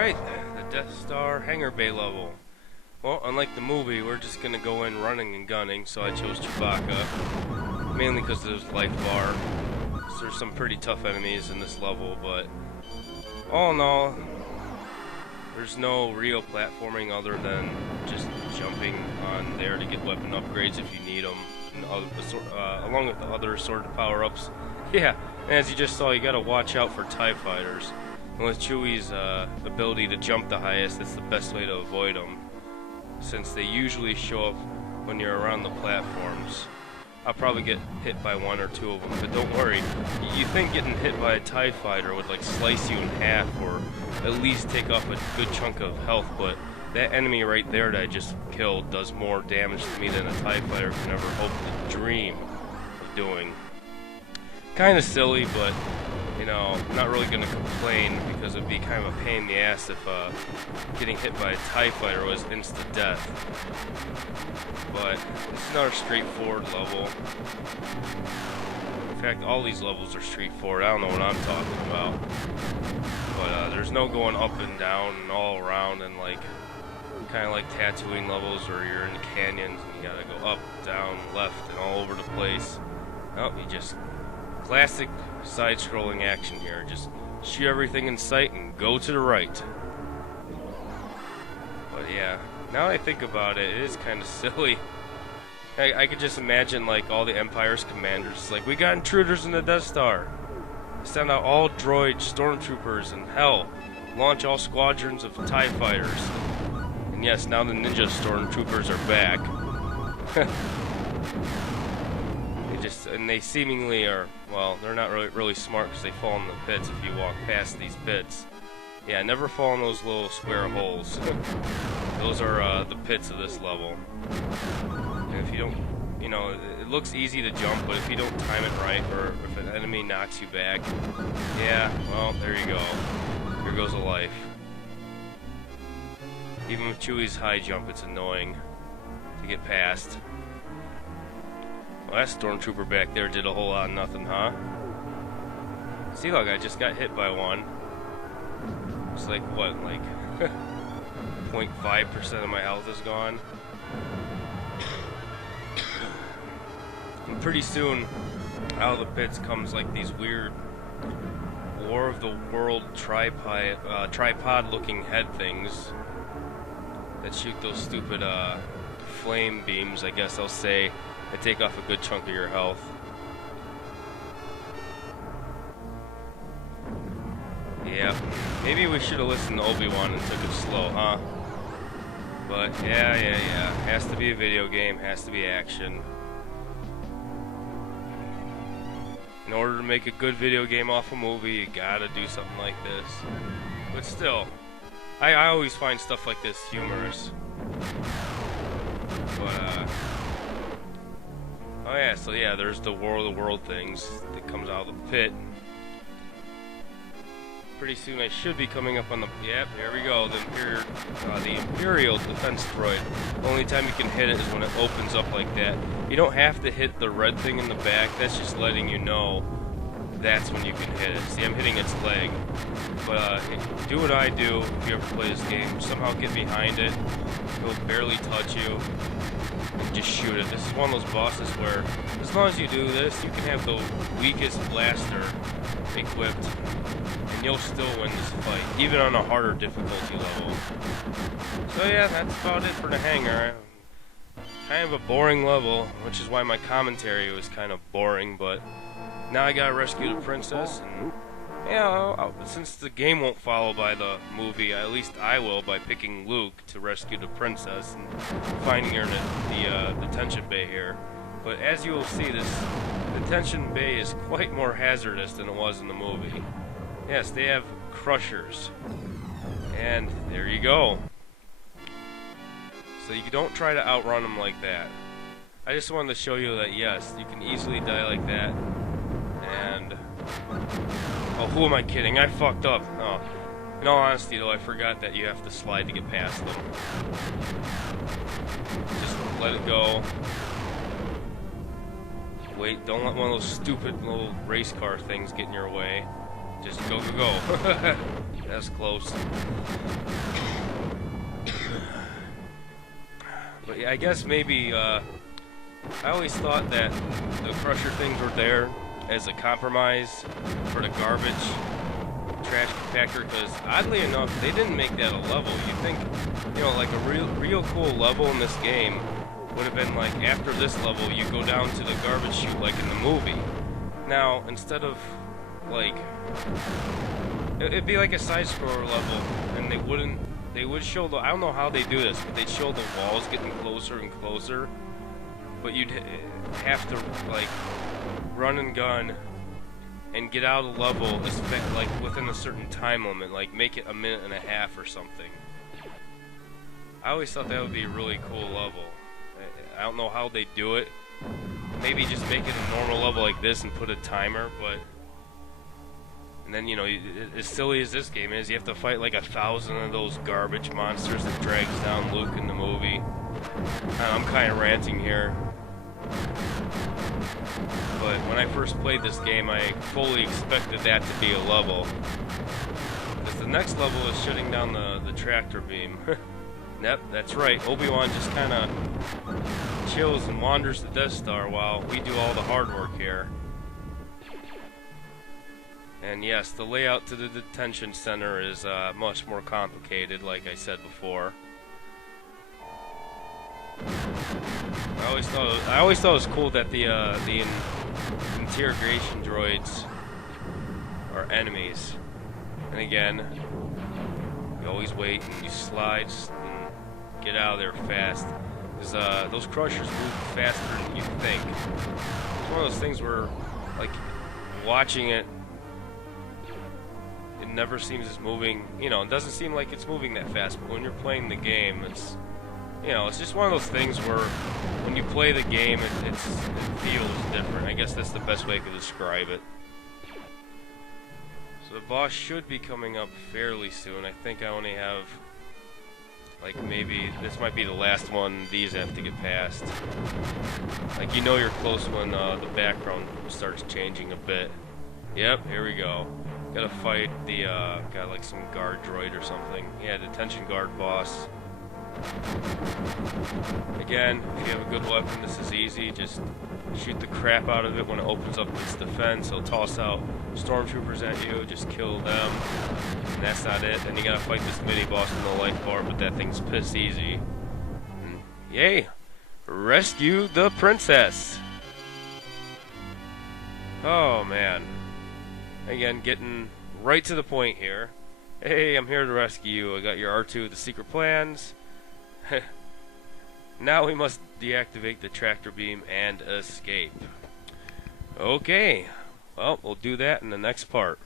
Alright, the Death Star hangar bay level. Well, unlike the movie, we're just gonna go in running and gunning, so I chose Chewbacca. Mainly because there's life bar. So there's some pretty tough enemies in this level, but all in all, there's no real platforming other than just jumping on there to get weapon upgrades if you need them, and along with the other sort of power-ups. Yeah, and as you just saw, you gotta watch out for TIE fighters. And with Chewie's ability to jump the highest, that's the best way to avoid them, since they usually show up when you're around the platforms. I'll probably get hit by one or two of them, but don't worry. You think getting hit by a TIE fighter would like slice you in half or at least take off a good chunk of health, but that enemy right there that I just killed does more damage to me than a TIE fighter can ever hope to dream of doing. Kinda silly, but you know, I'm not really going to complain because it would be kind of a pain in the ass if getting hit by a TIE fighter was insta-death. But it's another straightforward level. In fact, all these levels are straightforward. I don't know what I'm talking about. But there's no going up and down and all around and like, kind of like Tatooine levels where you're in the canyons and you gotta go up, down, left, and all over the place. Oh, you just... classic side-scrolling action here. Just shoot everything in sight and go to the right. But yeah, now that I think about it, it is kind of silly. I could just imagine like all the Empire's commanders, like, we got intruders in the Death Star. Send out all droid stormtroopers and hell, launch all squadrons of TIE fighters. And yes, now the ninja stormtroopers are back. And they seemingly are, well, they're not really smart because they fall in the pits if you walk past these pits. Yeah, never fall in those little square holes. Those are the pits of this level. And if you don't, you know, it looks easy to jump, but if you don't time it right, or if an enemy knocks you back, yeah, well, there you go. Here goes a life. Even with Chewie's high jump, it's annoying to get past. Well, that stormtrooper back there did a whole lot of nothing, huh? See, look, I just got hit by one. It's like, what, like 0.5% of my health is gone? And pretty soon, out of the pits comes like these weird War of the World tripod-looking head things that shoot those stupid flame beams, I guess I'll say. They take off a good chunk of your health. Yeah, maybe we should have listened to Obi-Wan and took it slow, huh? But yeah. Has to be a video game, has to be action. In order to make a good video game off a movie, you gotta do something like this. But still, I always find stuff like this humorous. But oh yeah, so yeah, there's the War of the World things that comes out of the pit. Pretty soon I should be coming up on the... Yep, here we go, the Imperial defense droid. The only time you can hit it is when it opens up like that. You don't have to hit the red thing in the back, that's just letting you know that's when you can hit it. See, I'm hitting its leg. But do what I do if you ever play this game. Somehow get behind it, it'll barely touch you, and just shoot it. This is one of those bosses where, as long as you do this, you can have the weakest blaster equipped, and you'll still win this fight, even on a harder difficulty level. So yeah, that's about it for the hangar. Kind of a boring level, which is why my commentary was kind of boring, but now I gotta rescue the princess, and yeah, since the game won't follow by the movie, at least I will by picking Luke to rescue the princess and finding her in the detention bay here. But as you will see, this detention bay is quite more hazardous than it was in the movie. Yes, they have crushers. And there you go. So you don't try to outrun them like that. I just wanted to show you that, yes, you can easily die like that. And... oh, who am I kidding? I fucked up. Oh. In all honesty, though, I forgot that you have to slide to get past them. Just let it go. Wait, don't let one of those stupid little race car things get in your way. Just go, go, go. That's close. But yeah, I guess maybe, I always thought that the crusher things were there as a compromise for the garbage trash compactor, because oddly enough, they didn't make that a level. You think, you know, like a real cool level in this game would have been like, after this level, you go down to the garbage chute like in the movie. Now, instead of, like, it'd be like a side-scroller level, and they would show the, I don't know how they do this, but they'd show the walls getting closer and closer, but you'd have to, like, run and gun and get out of the level, like, within a certain time limit, like, make it a minute and a half or something. I always thought that would be a really cool level. I don't know how they do it. Maybe just make it a normal level like this and put a timer, but... And then, you know, as silly as this game is, you have to fight like 1,000 of those garbage monsters that drags down Luke in the movie. I'm kind of ranting here. But when I first played this game, I fully expected that to be a level. Because the next level is shutting down the tractor beam. Yep, that's right. Obi-Wan just kind of chills and wanders the Death Star while we do all the hard work here. And yes, the layout to the detention center is much more complicated, like I said before. I always thought it was cool that the interrogation droids are enemies. And again, you always wait and you slide and get out of there fast. Because those crushers move faster than you think. It's one of those things where, like, watching it, it never seems it's moving, you know, it doesn't seem like it's moving that fast, but when you're playing the game, it's, you know, it's just one of those things where when you play the game, it feels different. I guess that's the best way to describe it. So the boss should be coming up fairly soon. I think I only have, like, maybe, this might be the last one these have to get past. Like, you know you're close when the background starts changing a bit. Yep, here we go. Gotta fight the, got like some guard droid or something. Yeah, detention guard boss. Again, if you have a good weapon, this is easy. Just shoot the crap out of it when it opens up its defense. It'll toss out stormtroopers at you, just kill them. And that's not it. Then you gotta fight this mini-boss in the life bar, but that thing's piss easy. And yay! Rescue the princess! Oh, man. Again, getting right to the point here. Hey, I'm here to rescue you. I got your R2 with the secret plans. Now we must deactivate the tractor beam and escape. Okay. Well, we'll do that in the next part.